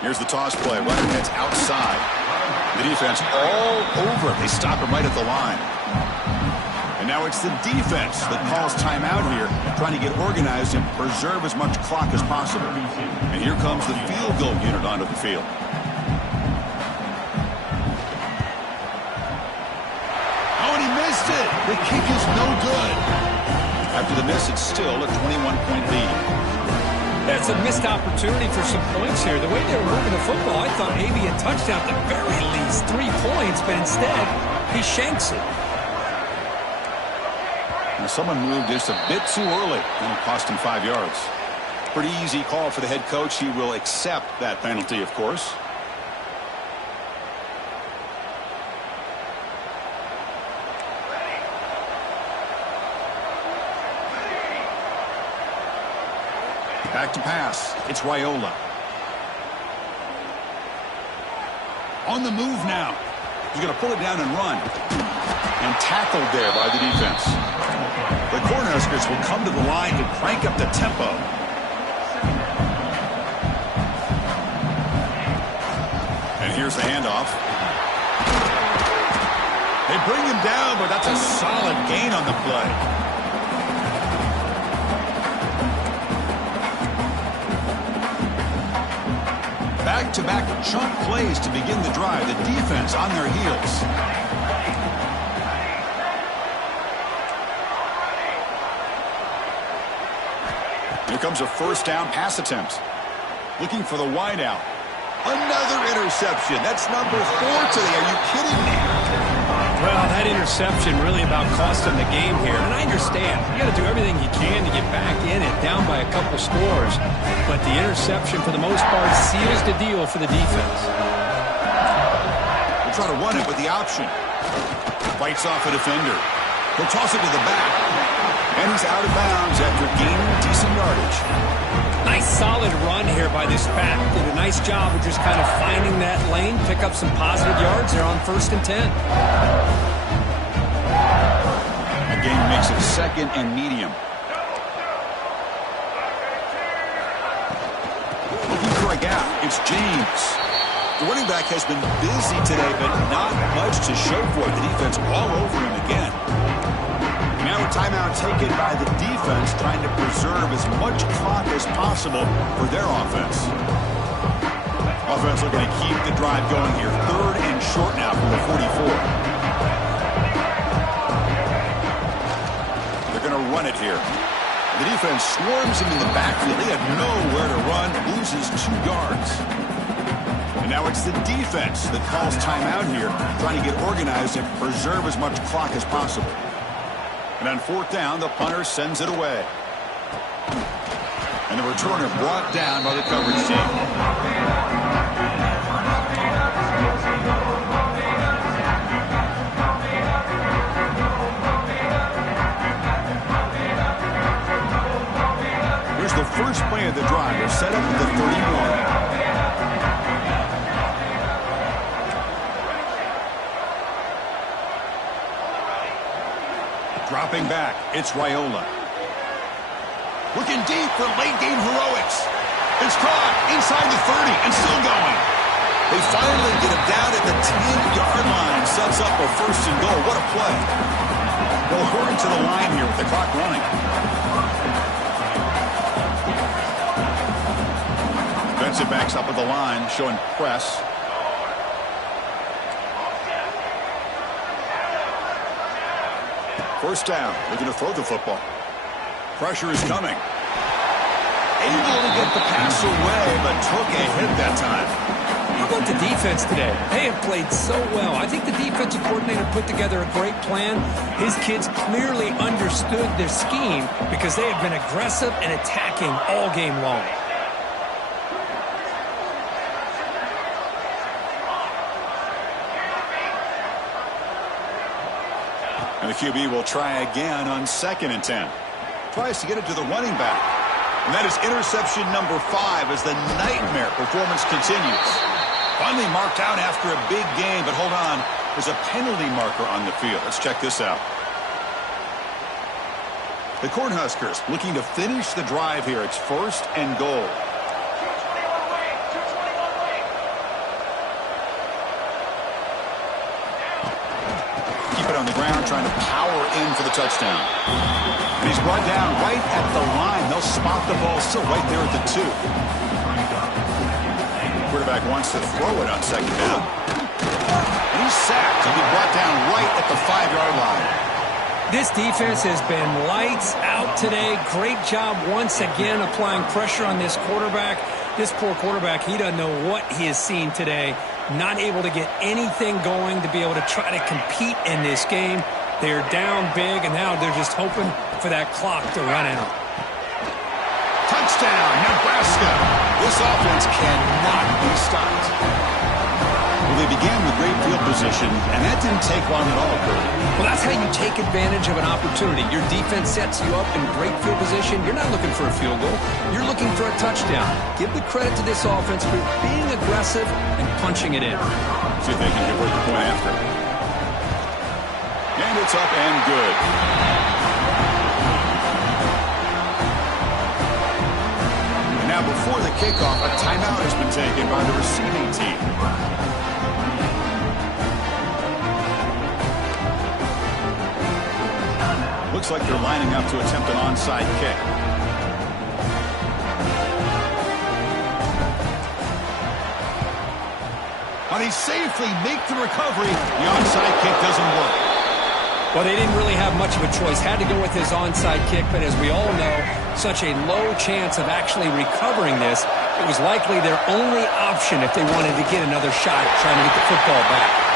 Here's the toss play. Runner heads outside. The defense all over. They stop him right at the line. And now it's the defense that calls timeout here, trying to get organized and preserve as much clock as possible. And here comes the field goal unit onto the field. Oh, and he missed it. The kick is no good. After the miss, it's still a 21-point lead. That's a missed opportunity for some points here. The way they were moving the football, I thought maybe a touchdown at the very least, 3 points, but instead, he shanks it. Now someone moved just a bit too early, and it cost him 5 yards. Pretty easy call for the head coach. He will accept that penalty, of course. Back to pass. It's Raiola. On the move now. He's going to pull it down and run. And tackled there by the defense. The Cornhuskers will come to the line to crank up the tempo. And here's the handoff. They bring him down, but that's a solid gain on the play. Back-to-back chunk plays to begin the drive. The defense on their heels. Here comes a first down pass attempt. Looking for the wideout. Another interception. That's number 4 today. Are you kidding me? Well, that interception really about cost him the game here. And I understand. You got to do everything you can to get back in it, down by a couple scores. But the interception, for the most part, seals the deal for the defense. We'll try to run it with the option. Fights off a defender. He'll toss it to the back. And he's out of bounds after gaining decent yardage. Nice solid run here by this back. Did a nice job of just kind of finding that lane, pick up some positive yards there on 1st and 10. Again, makes it 2nd and medium. Looking for a gap. It's James. The running back has been busy today, but not much to show for it. The defense all over him again. Now a timeout taken by the defense, trying to preserve as much clock as possible for their offense. Offense looking to keep the drive going here. 3rd and short now from the 44. They're going to run it here. The defense swarms him in the backfield. He had nowhere to run, loses 2 yards. And now it's the defense that calls timeout here, trying to get organized and preserve as much clock as possible. And on 4th down, the punter sends it away. And the returner brought down by the coverage team. Here's the first play of the drive. They're set up at the 31. Dropping back, it's Raiola. Looking deep for late-game heroics. It's caught inside the 30 and still going. They finally get him down at the 10-yard line. Sets up a 1st and goal. What a play. They'll hurry to the line here with the clock running. Defensive backs up at the line, showing press. First down, looking to throw the football. Pressure is coming. Able to get the pass away, but took a hit that time. How about the defense today? They have played so well. I think the defensive coordinator put together a great plan. His kids clearly understood their scheme because they have been aggressive and attacking all game long. And the QB will try again on 2nd and 10. Tries to get it to the running back. And that is interception number 5 as the nightmare performance continues. Finally marked out after a big game, but hold on. There's a penalty marker on the field. Let's check this out. The Cornhuskers looking to finish the drive here. It's 1st and goal. on the ground trying to power in for the touchdown. And he's brought down right at the line. They'll spot the ball still right there at the 2. Quarterback wants to throw it on second down. And he's sacked. He'll be brought down right at the 5-yard line. This defense has been lights out today. Great job once again applying pressure on this quarterback. This poor quarterback, he doesn't know what he has seen today. Not able to get anything going to be able to try to compete in this game. They're down big, and now they're just hoping for that clock to run out. Touchdown, Nebraska. This offense cannot be stopped. Well, they began with great field position, and that didn't take long at all, Cody. Well, that's how you take advantage of an opportunity. Your defense sets you up in great field position. You're not looking for a field goal. You're looking for a touchdown. Give the credit to this offense for being aggressive and punching it in. See if they can convert the point after. And it's up and good. And now before the kickoff, a timeout has been taken by the receiving team. Looks like they're lining up to attempt an onside kick. But he safely makes the recovery. The onside kick doesn't work. Well, they didn't really have much of a choice. Had to go with his onside kick, but as we all know, such a low chance of actually recovering this. It was likely their only option if they wanted to get another shot trying to get the football back.